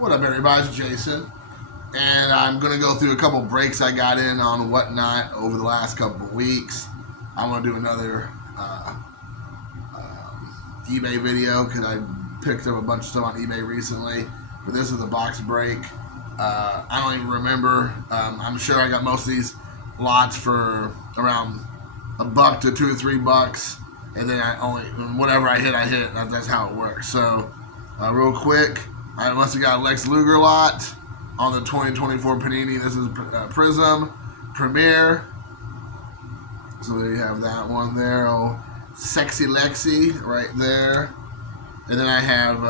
What up, everybody? It's Jason, and I'm going to go through a couple breaks I got in on Whatnot over the last couple of weeks. I'm going to do another eBay video because I picked up a bunch of stuff on eBay recently, but this is the box break. I don't even remember. I'm sure I got most of these lots for around $1 to $2 to $3, and then whatever I hit. That's how it works. So, real quick. I must have got a Lex Luger lot on the 2024 Panini. This is Prism Premier. So there you have that one there. Oh, Sexy Lexi right there. And then I have,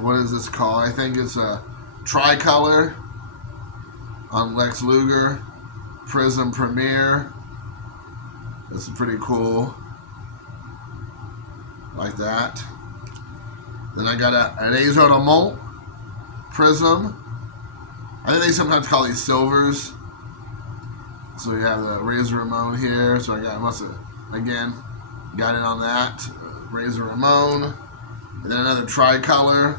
what is this called? I think it's a Tricolor on Lex Luger. Prism Premier. This is pretty cool. Like that. Then I got a Razor Ramon Prism. I think they sometimes call these silvers. So we have the Razor Ramon here. So I must have, again, got in on that. Razor Ramon. And then another tricolor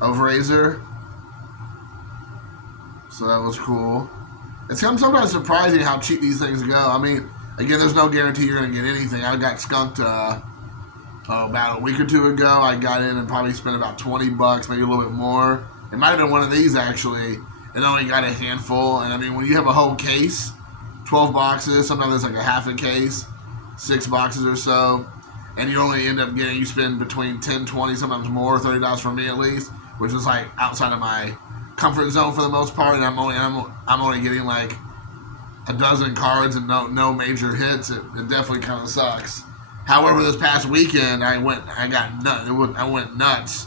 of Razor. So that was cool. It's sometimes surprising how cheap these things go. I mean, again, there's no guarantee you're going to get anything. I got skunked about a week or two ago. I got in and probably spent about $20, maybe a little bit more. It might have been one of these actually, and only got a handful. And I mean, when you have a whole case, 12 boxes, sometimes it's like a half a case, 6 boxes or so, and you only end up getting, you spend between $10, $20, sometimes more, $30 for me at least, which is like outside of my comfort zone for the most part. And I'm only getting like a dozen cards and no major hits. It definitely kind of sucks. However, this past weekend, I went nuts.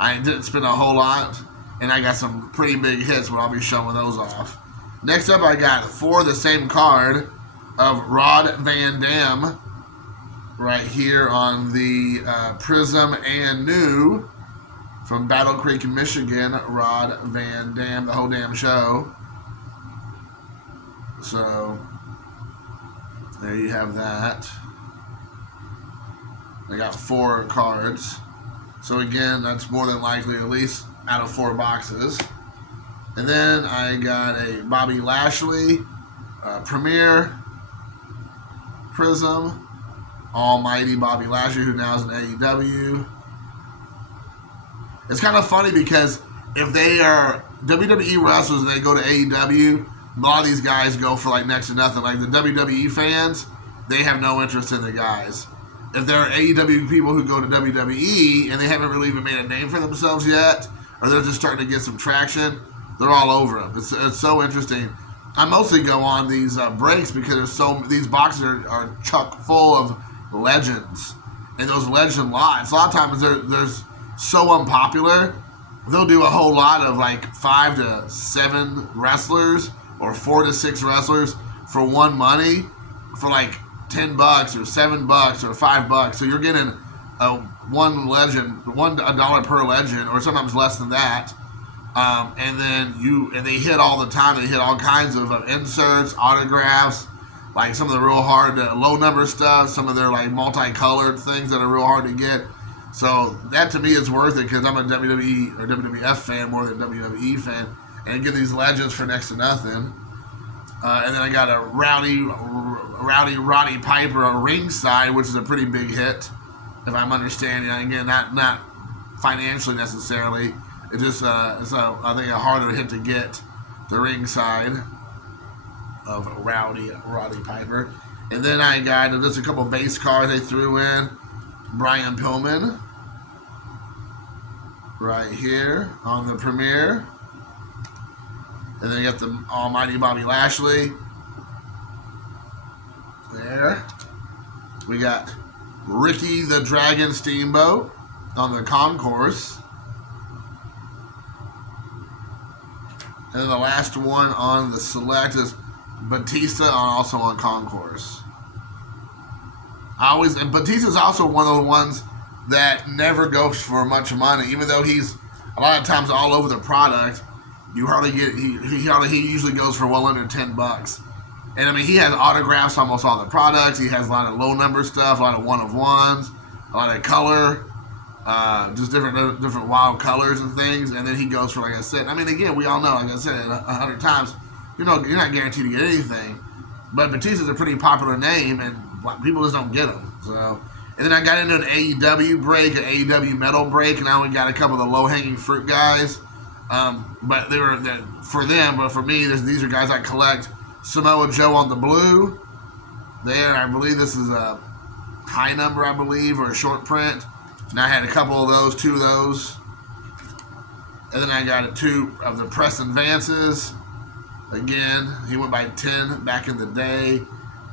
I didn't spend a whole lot, and I got some pretty big hits, but I'll be showing those off. Next up, I got 4 of the same card of Rod Van Dam right here on the Prism and New from Battle Creek, Michigan. Rod Van Dam, the whole damn show. So, there you have that. I got 4 cards. So again, that's more than likely at least out of 4 boxes. And then I got a Bobby Lashley Premier Prism. Almighty Bobby Lashley, who now is in AEW. It's kind of funny because if they are WWE wrestlers and they go to AEW, a lot of these guys go for like next to nothing. Like the WWE fans, they have no interest in the guys. If there are AEW people who go to WWE and they haven't really even made a name for themselves yet, or they're just starting to get some traction, they're all over them. It's so interesting. I mostly go on these breaks because these boxes are chock full of legends, and those legend lots. A lot of times they're so unpopular. They'll do a whole lot of like 5 to 7 wrestlers or 4 to 6 wrestlers for one money for like $10 or $7 or $5. So you're getting one legend, $1 per legend, or sometimes less than that. And they hit all the time. They hit all kinds of inserts, autographs, like some of the real hard low number stuff. Some of their like multicolored things that are real hard to get. So that to me is worth it because I'm a WWE or WWF fan more than WWE fan, and get these legends for next to nothing. And then I got a Roddy Piper on ringside, which is a pretty big hit, if I'm understanding. Again, not financially necessarily. It just it's I think a harder hit to get the ringside of Roddy Piper. And then I got just a couple base cards they threw in. Brian Pillman right here on the Premier. And then you got the Almighty Bobby Lashley there. We got Ricky the Dragon Steamboat on the Concourse. And then the last one on the Select is Batista, also on Concourse. And Batista's also one of the ones that never goes for much money, even though he's a lot of times all over the product. You hardly get he usually goes for well under $10. And I mean, he has autographs on almost all the products. He has a lot of low number stuff, a lot of one of ones, a lot of color. just different wild colors and things, and then he goes for, like I said. I mean, again, we all know, like I said 100 times, you're not guaranteed to get anything, but Batista's a pretty popular name, and people just don't get him. So, and then I got into an AEW break, an AEW metal break, and now we got a couple of the low hanging fruit guys. But they were for them, but for me, these are guys I collect. Samoa Joe on the blue. There, I believe this is a high number, I believe, or a short print. And I had a couple of those, 2 of those. And then I got 2 of the Preston Vances. Again, he went by 10 back in the day.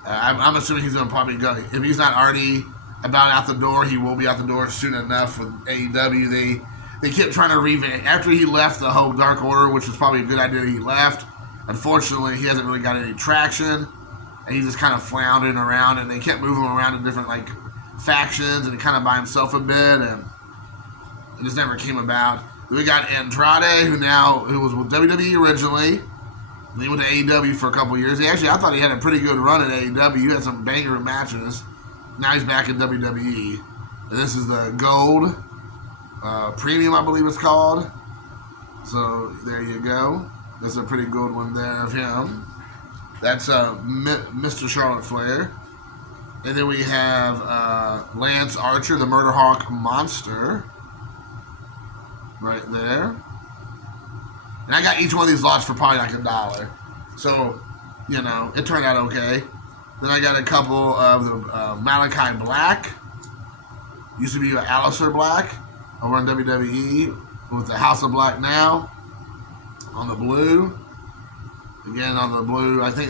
I'm assuming he's going to probably go. If he's not already about out the door, he will be out the door soon enough with AEW. They kept trying to revamp. After he left the whole Dark Order, which was probably a good idea that he left, unfortunately, he hasn't really got any traction. And he's just kind of floundering around, and they kept moving him around in different, like, factions, and he kind of by himself a bit, and it just never came about. Then we got Andrade, who was with WWE originally, and he went to AEW for a couple of years. I thought he had a pretty good run at AEW. He had some banger matches. Now he's back in WWE. And this is the Gold Premium, I believe it's called. So there you go. That's a pretty good one there of him. That's Mr. Charlotte Flair. And then we have Lance Archer, the Murder Hawk Monster. Right there. And I got each one of these lots for probably like $1. So, it turned out okay. Then I got a couple of the Malachi Black. Used to be Aleister Black over on WWE with the House of Black now. On the blue. Again, on the blue. I think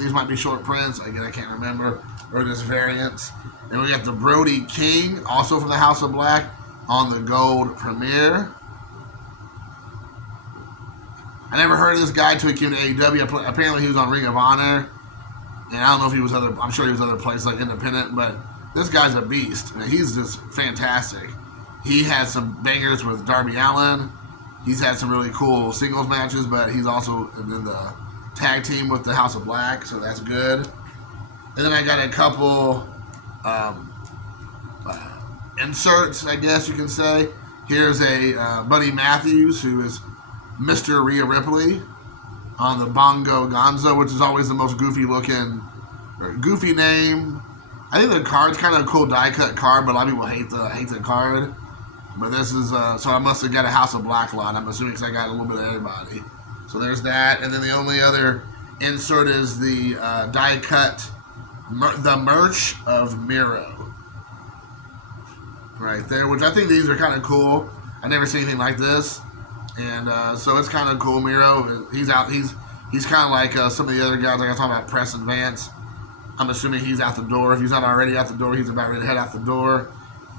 these might be short prints. Again, I can't remember. Or just variants. And we got the Brody King, also from the House of Black, on the Gold Premier. I never heard of this guy until he came to AEW. Apparently he was on Ring of Honor. And I don't know if he was I'm sure he was other places like independent, but this guy's a beast. And he's just fantastic. He has some bangers with Darby Allin. He's had some really cool singles matches, but he's also in the tag team with the House of Black, so that's good. And then I got a couple inserts, I guess you can say. Here's a Buddy Matthews, who is Mr. Rhea Ripley on the Bongo Gonzo, which is always the most goofy name. I think the card's kind of a cool die cut card, but a lot of people hate the card. But this is so I must have got a House of Black lot. I'm assuming because I got a little bit of everybody. So there's that, and then the only other insert is the die cut the merch of Miro. Right there, which I think these are kind of cool. I never seen anything like this. And so it's kind of cool. Miro, he's out. He's kind of like some of the other guys. Like I was talking about Preston Vance. I'm assuming he's out the door. If he's not already out the door, he's about ready to head out the door.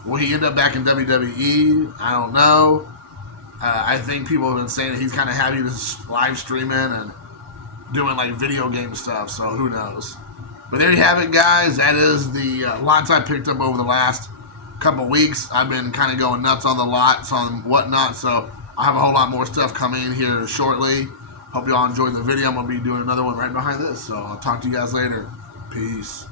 Will he end up back in WWE? I don't know. I think people have been saying that he's kind of happy to live streaming and doing like video game stuff. So who knows? But there you have it, guys. That is the lots I picked up over the last couple weeks. I've been kind of going nuts on the lots, on whatnot. So I have a whole lot more stuff coming in here shortly. Hope you all enjoyed the video. I'm going to be doing another one right behind this. So I'll talk to you guys later. Peace.